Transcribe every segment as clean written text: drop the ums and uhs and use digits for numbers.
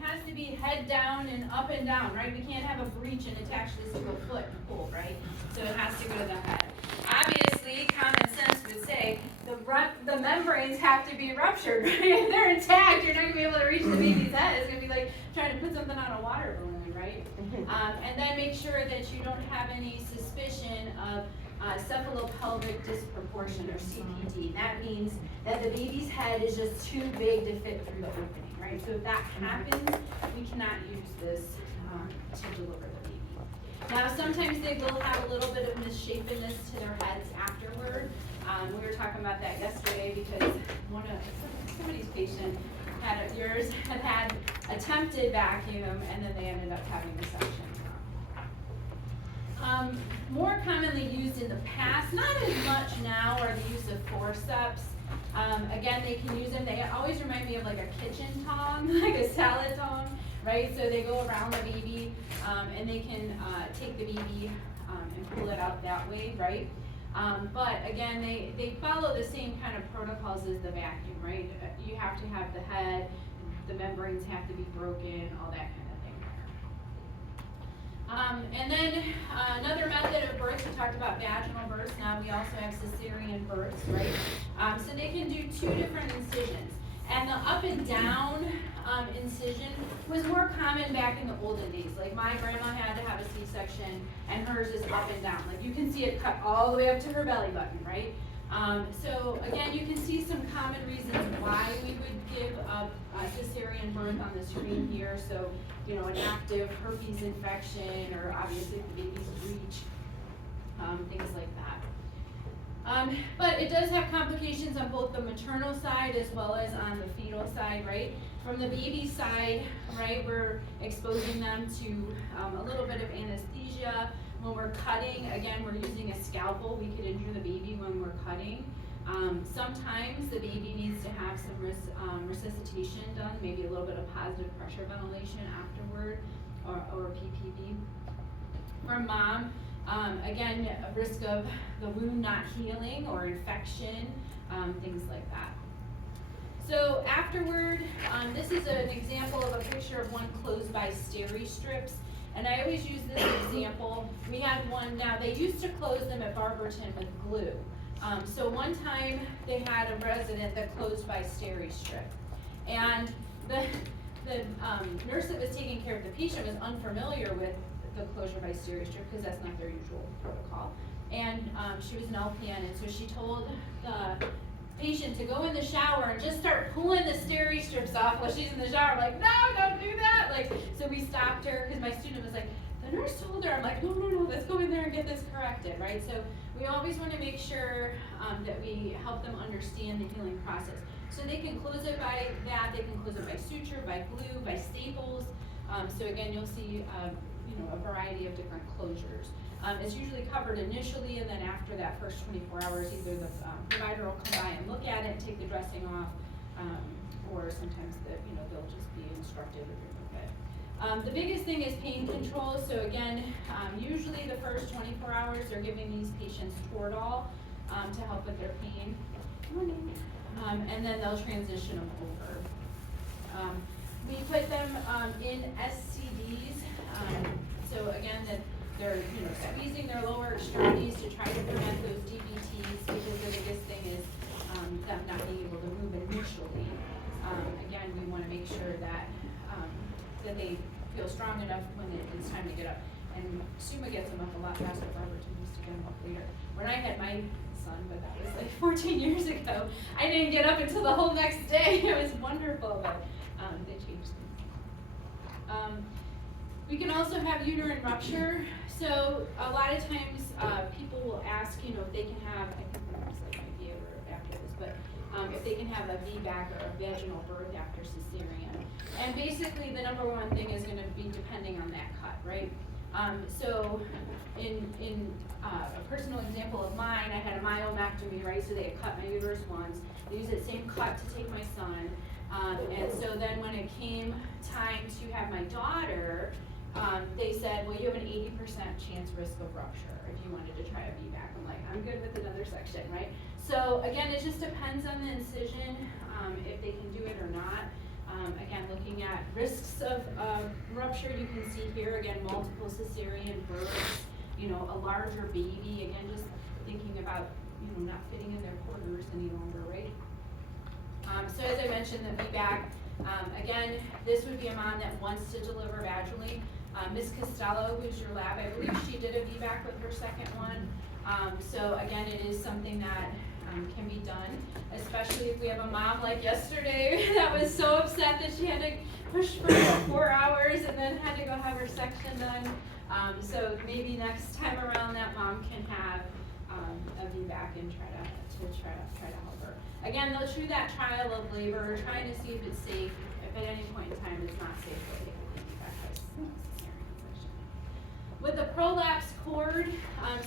has to be head down and up and down, right? We can't have a breech and attach this to a foot and pull, right? So it has to go to the head. Obviously, common sense would say the membranes have to be ruptured, right? If they're intact, you're not going to be able to reach the baby's head. It's going to be like trying to put something on a water balloon, right? And then make sure that you don't have any suspicion of cephalopelvic disproportion, or CPD. That means that the baby's head is just too big to fit through the opening, right? So if that happens, we cannot use this to deliver the baby. Now, sometimes they will have a little bit of misshapenness to their heads afterward. We were talking about that yesterday because somebody's patient yours had attempted vacuum, and then they ended up having a suction. More commonly used in the past, not as much now, are the use of forceps. Again, they can use them. They always remind me of like a kitchen tong, like a salad tong, right? So they go around the baby, and they can take the baby and pull it out that way, right? But again, they follow the same kind of protocols as the vacuum, right? You have to have the head, the membranes have to be broken, all that kind of thing. And then another method of birth, we talked about vaginal births. Now we also have cesarean births, right? So they can do two different incisions. And the up and down incision was more common back in the olden days. Like my grandma had to have a C-section, and hers is up and down. Like you can see it cut all the way up to her belly button, right? So again, you can see some common reasons why we would give a cesarean birth on the screen here. So, you know, an active herpes infection, or obviously the baby's breech, things like that. But it does have complications on both the maternal side as well as on the fetal side, right? From the baby side, right, we're exposing them to a little bit of anesthesia. When we're cutting, again, we're using a scalpel. We could injure the baby when we're cutting. Sometimes the baby needs to have some resuscitation done, maybe a little bit of positive pressure ventilation afterward, or PPV. For mom, again, a risk of the wound not healing or infection, things like that. So afterward, this is an example of a picture of one closed by Steri-Strips. And I always use this example. We had one, now they used to close them at Barberton with glue. So one time they had a resident that closed by Steri-Strip. And the nurse that was taking care of the patient was unfamiliar with the closure by Steri-Strip because that's not their usual protocol. And she was an LPN, and so she told the patient to go in the shower and just start pulling the Steri-Strips off while she's in the shower. I'm like, no, don't do that. Like, so we stopped her because my student was like, the nurse told her. I'm like, no, let's go in there and get this corrected, right? So we always want to make sure that we help them understand the healing process. So they can close it by that, they can close it by suture, by glue, by staples. So again, you'll see a variety of different closures. It's usually covered initially, and then after that first 24 hours, either the provider will come by and look at it and take the dressing off, or sometimes they'll just be instructed to remove it. The biggest thing is pain control. So again, usually the first 24 hours they're giving these patients Toradol to help with their pain. And then they'll transition them over. We put them in SCDs. So again, that they're squeezing their lower extremities to try to prevent those DVTs, because the biggest thing is them not being able to move initially. Again, we want to make sure that that they feel strong enough when it's time to get up. And Suma gets them up a lot faster. Barberton used to get them up later. When I had my son, but that was like 14 years ago, I didn't get up until the whole next day. It was wonderful, but they changed things. We can also have uterine rupture. So a lot of times people will ask, if they can have, I think there was like my video after this, but if they can have a VBAC or a vaginal birth after cesarean. And basically the number one thing is going to be depending on that cut, right? So in a personal example of mine, I had a myomectomy, right? So they had cut my uterus once. They used that same cut to take my son. And so then when it came time to have my daughter, they said, well, you have an 80% chance risk of rupture if you wanted to try a VBAC. I'm like, I'm good with another section, right? So again, it just depends on the incision, if they can do it or not. Again, looking at risks of rupture, you can see here, again, multiple cesarean births, a larger baby, again, just thinking about, not fitting in their quarters any longer, right? So as I mentioned, the VBAC, again, this would be a mom that wants to deliver vaginally. Ms. Costello, who's your lab, I believe she did a VBAC with her second one. So again, it is something that can be done, especially if we have a mom like yesterday that was so upset that she had to push for 4 hours and then had to go have her section done. So maybe next time around that mom can have a VBAC and try to help her. Again, they'll do that trial of labor, trying to see if it's safe. If at any point in time it's not safe, they'll take a VBAC as cesarean section. With the prolapse cord,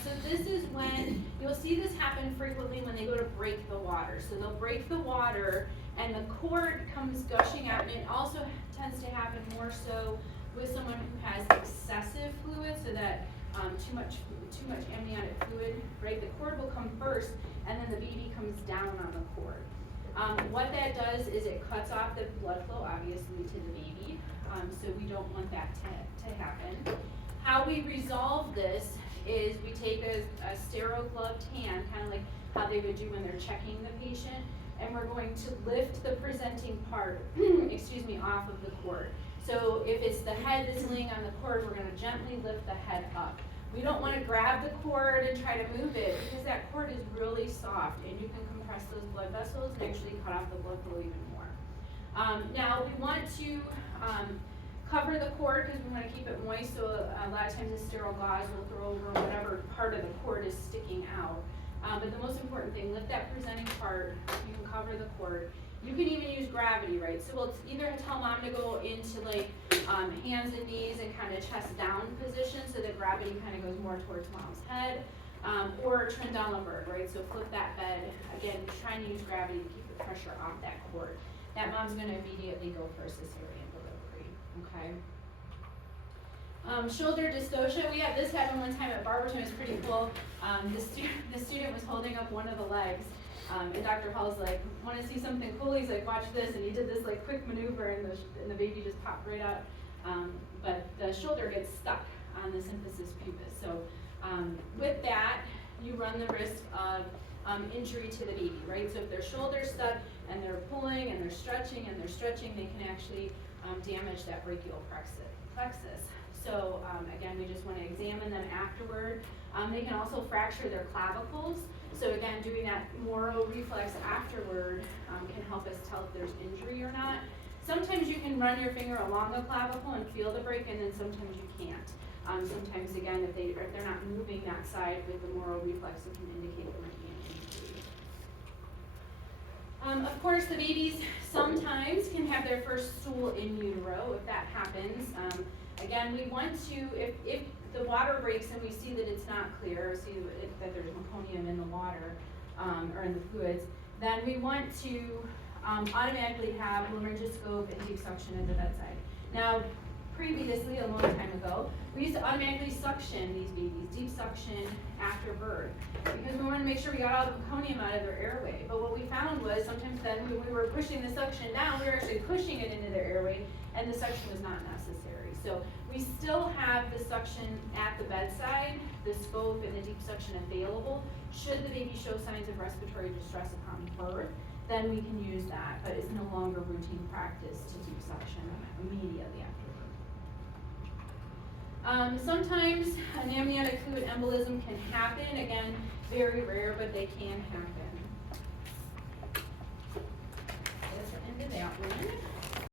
so this is when, you'll see this happen frequently when they go to break the water. So they'll break the water and the cord comes gushing out, and it also tends to happen more so with someone who has excessive fluid, so that too much amniotic fluid, right? The cord will come first, and then the baby comes down on the cord. What that does is it cuts off the blood flow, obviously, to the baby, so we don't want that to happen. How we resolve this is we take a sterile gloved hand, kind of like how they would do when they're checking the patient, and we're going to lift the presenting part, off of the cord. So if it's the head that's laying on the cord, we're going to gently lift the head up. We don't want to grab the cord and try to move it, because that cord is really soft and you can compress those blood vessels and actually cut off the blood flow even more. Now we want to cover the cord because we want to keep it moist, so a lot of times a sterile gauze will throw over whatever part of the cord is sticking out. But the most important thing, lift that presenting part, you can cover the cord. You can even use gravity, right? So we'll either tell mom to go into like hands and knees and kind of chest down position so that gravity kind of goes more towards mom's head, or Trendelenburg, right? So flip that bed. Again, trying to use gravity to keep the pressure off that cord. That mom's going to immediately go for a cesarean delivery, okay? Shoulder dystocia, we had this happen one time at Barberton. It was pretty cool. The student was holding up one of the legs, and Dr. Hall's like, want to see something cool? He's like, watch this, and he did this like quick maneuver, and the baby just popped right out. But the shoulder gets stuck on the symphysis pubis. So with that, you run the risk of injury to the baby, right? So if their shoulder's stuck and they're pulling and they're stretching, they can actually damage that brachial plexus. So again, we just want to examine them afterward. They can also fracture their clavicles. So again, doing that Moro reflex afterward can help us tell if there's injury or not. Sometimes you can run your finger along the clavicle and feel the break, and then sometimes you can't. Sometimes again, if they're not moving that side with the Moro reflex, it can indicate there might be an injury. Of course, the babies sometimes can have their first stool in utero. If that happens, again, we want to, if the water breaks and we see that it's not clear, or see that there's meconium in the water or in the fluids, then we want to automatically have laryngoscope and deep suction at the bedside. Now, previously, a long time ago, we used to automatically suction these babies, deep suction after birth, because we wanted to make sure we got all the meconium out of their airway. But what we found was sometimes then when we were pushing the suction down, we were actually pushing it into their airway, and the suction was not necessary. So we still have the suction at the bedside, the scope and the deep suction available. Should the baby show signs of respiratory distress upon birth, then we can use that, but it's no longer routine practice to deep suction immediately after birth. Sometimes an amniotic fluid embolism can happen. Again, very rare, but they can happen.